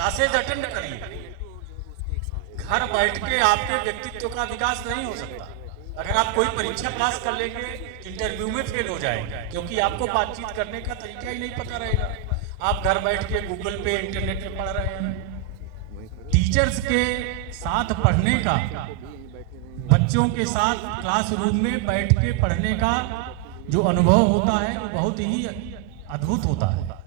Classes attend करिए। घर बैठ के आपके व्यक्तित्व का विकास नहीं हो सकता। अगर आप कोई परीक्षा पास कर लेंगे, इंटरव्यू में फेल हो जाएंगे, क्योंकि आपको बातचीत करने का तरीका ही नहीं पता रहेगा। आप घर बैठ के गूगल पे, इंटरनेट पे पढ़ रहे हैं। टीचर्स के साथ पढ़ने का, बच्चों के साथ क्लासरूम में बैठ के पढ़ने का जो अनुभव होता है वो बहुत ही अद्भुत होता है।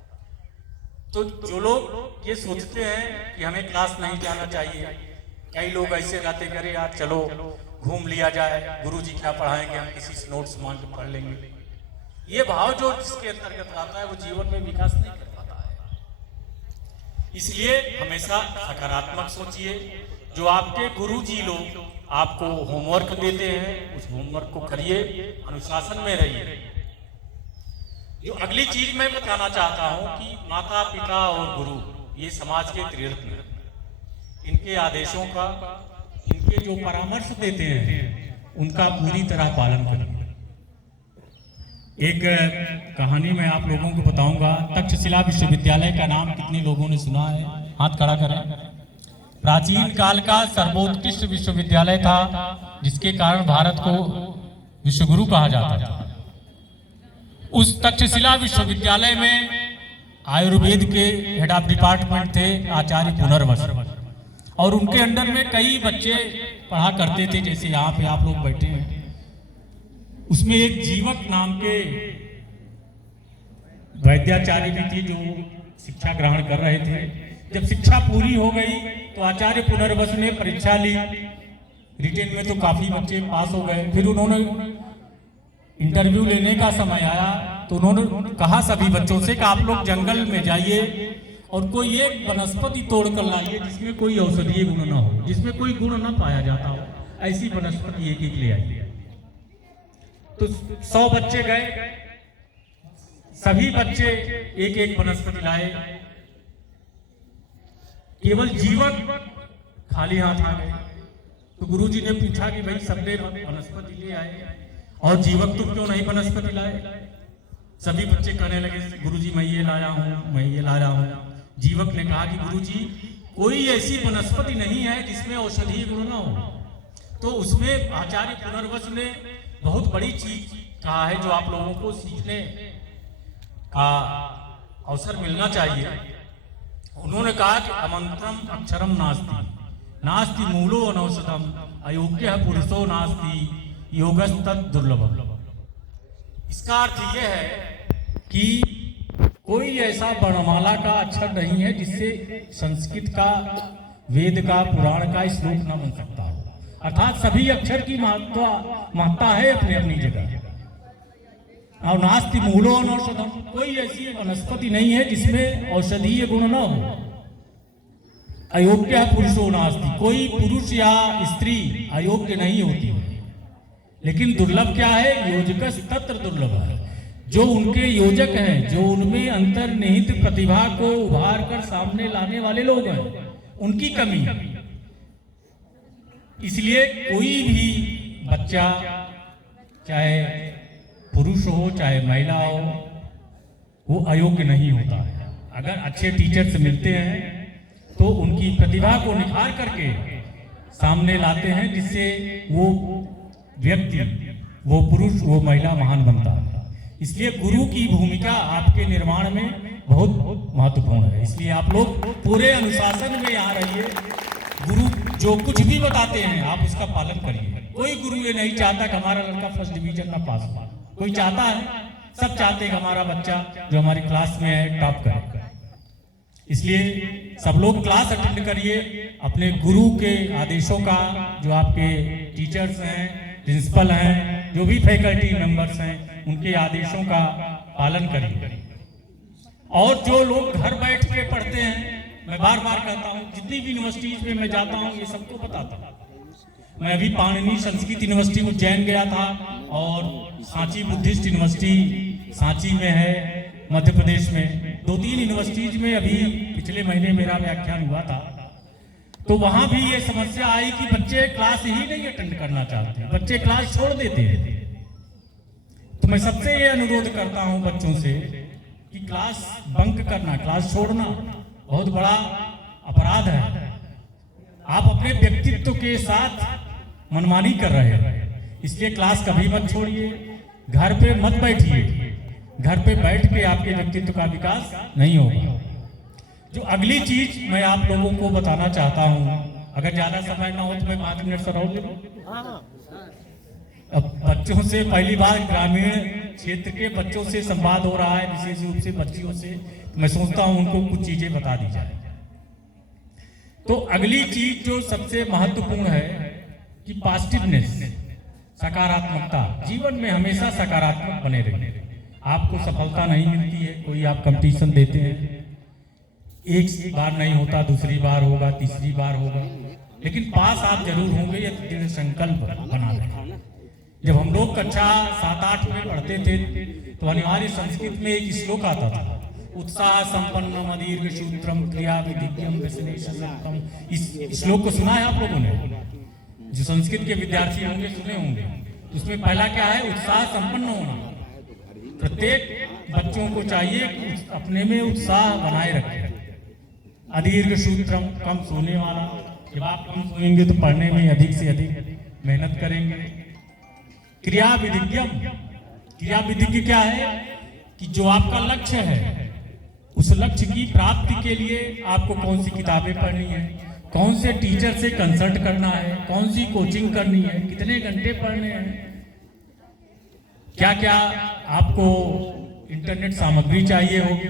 तो जो लोग ये सोचते हैं कि हमें क्लास नहीं जाना चाहिए, कई लोग ऐसे रहते करे यार चलो घूम लिया जाए, गुरुजी क्या पढ़ाएंगे, हम किसी से नोट्स मांग के पढ़ लेंगे। ये भाव जो जिसके अंतर्गत आता है वो जीवन में विकास नहीं कर पाता है। इसलिए हमेशा सकारात्मक सोचिए। जो आपके गुरुजी लोग आपको होमवर्क देते हैं उस होमवर्क को करिए, अनुशासन में रहिए। जो अगली चीज मैं बताना चाहता हूं कि माता पिता और गुरु ये समाज के त्रिरत्न हैं। इनके आदेशों का, इनके जो परामर्श देते हैं उनका पूरी तरह पालन करिए। एक कहानी मैं आप लोगों को बताऊंगा। तक्षशिला विश्वविद्यालय का नाम कितने लोगों ने सुना है? हाथ खड़ा करें। प्राचीन काल का सर्वोत्कृष्ट विश्वविद्यालय था, जिसके कारण भारत को विश्वगुरु कहा जाता था। उस तक्षशिला विश्वविद्यालय में आयुर्वेद के हेड ऑफ डिपार्टमेंट थे आचार्य पुनर्वस, और उनके अंडर में कई बच्चे पढ़ा करते थे, जैसे यहाँ पे आप लोग बैठे हैं। उसमें एक जीवक नाम के वैद्याचार्य भी थे जो शिक्षा ग्रहण कर रहे थे। जब शिक्षा पूरी हो गई तो आचार्य पुनर्वस ने परीक्षा ली। रिटेन में तो काफी बच्चे पास हो गए। फिर उन्होंने इंटरव्यू लेने का समय आया तो उन्होंने कहा सभी बच्चों से कि आप लोग जंगल में जाइए और कोई एक वनस्पति तोड़ कर लाइए जिसमें कोई औषधीय गुण ना हो, जिसमें कोई गुण ना पाया जाता हो, ऐसी वनस्पति एक एक ले आइए। तो 100 बच्चे गए, सभी बच्चे एक एक वनस्पति लाए, केवल जीवक खाली हाथ आ गए। तो गुरुजी ने पूछा कि भाई सबने वनस्पति ले आए और जीवक तुम क्यों नहीं वनस्पति लाए? सभी बच्चे कहने लगे गुरुजी मैं ये लाया हूँ, मैं ये लाया हूँ। जीवक ने कहा कि गुरुजी कोई ऐसी वनस्पति नहीं है जिसमें औषधीय गुण ना हो। तो उसमें आचार्य पुनर्वस ने बहुत बड़ी चीज कहा है जो आप लोगों को सीखने का अवसर मिलना चाहिए। उन्होंने कहा कि अमंत्रम अक्षरम नास्ति, नास्ति मूलो अनौषधम, अयोग्य पुरुषो नास्ति, योगस्तत् दुर्लभम। इसका अर्थ यह है कि कोई ऐसा वर्णमाला का अक्षर नहीं है जिससे संस्कृत का, वेद का, पुराण का श्लोक न बन सकता हो। अर्थात सभी अक्षर की महत्ता है अपनी अपनी जगह। और नास्ति मूलो अनौषधम, कोई ऐसी वनस्पति नहीं है जिसमें औषधीय गुण न हो। अयोग्य पुरुषो नास्ति, कोई पुरुष या स्त्री अयोग्य नहीं होती है। लेकिन दुर्लभ क्या है? योजकस तत्र दुर्लभ है। जो उनके योजक हैं, जो उनमें अंतर्निहित प्रतिभा को उभार कर सामने लाने वाले लोग हैं, उनकी कमी। इसलिए कोई भी बच्चा, चाहे पुरुष हो चाहे महिला हो, वो अयोग्य नहीं होता है। अगर अच्छे टीचर्स मिलते हैं तो उनकी प्रतिभा को निखार करके सामने लाते हैं, जिससे वो व्यक्ति, वो पुरुष, वो महिला महान बनता है। इसलिए गुरु की भूमिका आपके निर्माण में बहुत महत्वपूर्ण है। इसलिए आप लोग पूरे अनुशासन में यहाँ रहिए। गुरु जो कुछ भी बताते हैं आप उसका पालन करिए। कोई गुरु ये नहीं चाहता कि हमारा लड़का फर्स्ट डिवीजन में पास हो। कोई चाहता है? सब चाहते हैं कि हमारा बच्चा जो हमारी क्लास में है टॉप करे। इसलिए सब लोग क्लास अटेंड करिए। अपने गुरु के आदेशों का, जो आपके टीचर्स हैं, प्रिंसिपल हैं, जो भी फैकल्टी मेंबर्स हैं, उनके आदेशों का पालन करिए। और जो लोग घर बैठ के पढ़ते हैं, मैं बार बार कहता हूँ, जितनी भी यूनिवर्सिटीज में मैं जाता हूँ ये सबको बताता हूँ। मैं अभी पाणिनि संस्कृत यूनिवर्सिटी उज्जैन गया था, और सांची बुद्धिस्ट यूनिवर्सिटी सांची में है मध्य प्रदेश में। 2-3 यूनिवर्सिटीज में अभी पिछले महीने मेरा व्याख्यान हुआ था। तो वहां भी ये समस्या आई कि बच्चे क्लास ही नहीं अटेंड करना चाहते, बच्चे क्लास छोड़ देते हैं। तो मैं सबसे ये अनुरोध करता हूं बच्चों से कि क्लास बंक करना, क्लास छोड़ना बहुत बड़ा अपराध है। आप अपने व्यक्तित्व के साथ मनमानी कर रहे हैं, इसलिए क्लास कभी मत छोड़िए, घर पे मत बैठिए। घर पे बैठ के आपके व्यक्तित्व का विकास नहीं होगा। जो अगली चीज मैं आप लोगों को बताना चाहता हूं, अगर ज्यादा समय ना हो तो मैं 5 मिनट सर और ले लूं। अब बच्चों से पहली बार ग्रामीण क्षेत्र के बच्चों से संवाद हो रहा है, विशेष रूप से बच्चियों से, तो मैं सोचता हूं उनको कुछ चीजें बता दी जाए। तो अगली चीज जो सबसे महत्वपूर्ण है कि पॉजिटिवनेस, सकारात्मकता। जीवन में हमेशा सकारात्मक बने रहिए। आपको सफलता नहीं मिलती है, कोई आप कंपटीशन देते हैं, एक बार नहीं होता, दूसरी बार होगा, तीसरी बार होगा, लेकिन पास आप जरूर होंगे। ये दृढ़ संकल्प बना लें। जब हम लोग कक्षा 7-8 में पढ़ते थे तो अनिवार्य संस्कृत में एक श्लोक आता था, उत्साह संपन्नम अदीर्घ सूत्रम क्रिया विधिज्ञम व्यसनेशम। इस श्लोक को सुना है आप लोगों ने? जो संस्कृत के विद्यार्थी होंगे सुने होंगे। उसमें पहला क्या है? उत्साह संपन्न होना। प्रत्येक बच्चों को चाहिए कि अपने में उत्साह बनाए रखें। अदीर्घ सूत्रम, कम सोने वाला। जब आप कम सोएंगे तो पढ़ने में अधिक से अधिक मेहनत करेंगे। क्रिया विधिज्ञम, क्रिया विधिज्ञ क्या है कि जो आपका लक्ष्य है उस लक्ष्य की प्राप्ति के लिए आपको कौन सी किताबें पढ़नी है, कौन से टीचर से कंसल्ट करना है, कौन सी कोचिंग करनी है, कितने घंटे पढ़ने हैं, क्या क्या आपको इंटरनेट सामग्री चाहिए होगी।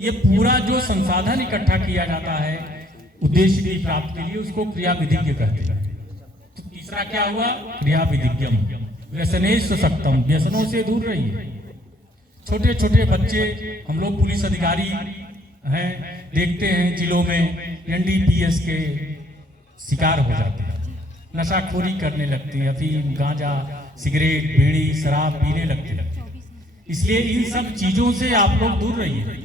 ये पूरा जो संसाधन इकट्ठा किया जाता है उद्देश्य की प्राप्ति के लिए, उसको क्रिया विधिज्ञ कहते हैं। तो तीसरा क्या हुआ? क्रिया विधिज्ञम। व्यसनेश सक्तम, व्यसनों से दूर रहिए। छोटे छोटे बच्चे, हम लोग पुलिस अधिकारी हैं, देखते हैं जिलों में एनडीपीएस के शिकार हो जाते हैं, नशाखोरी करने लगते हैं, अफीम, गांजा, सिगरेट, बीड़ी, शराब पीने लगते हैं। इसलिए इन सब चीजों से आप लोग दूर रहिए।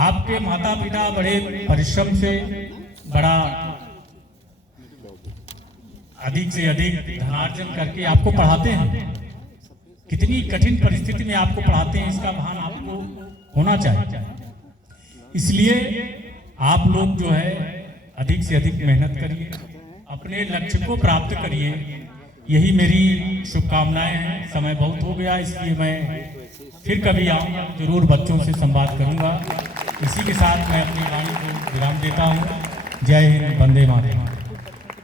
आपके माता पिता बड़े परिश्रम से बड़ा अधिक से अधिक धनार्जन करके आपको पढ़ाते हैं। कितनी कठिन परिस्थिति में आपको पढ़ाते हैं, इसका भान आपको होना चाहिए। इसलिए आप लोग जो है अधिक से अधिक मेहनत करिए, अपने लक्ष्य को प्राप्त करिए। यही मेरी शुभकामनाएं हैं। समय बहुत हो गया, इसलिए मैं फिर कभी आऊँगा, जरूर बच्चों से संवाद करूँगा। इसी के साथ मैं अपनी वाणी को विराम देता हूँ। जय हिंद, वंदे मातरम।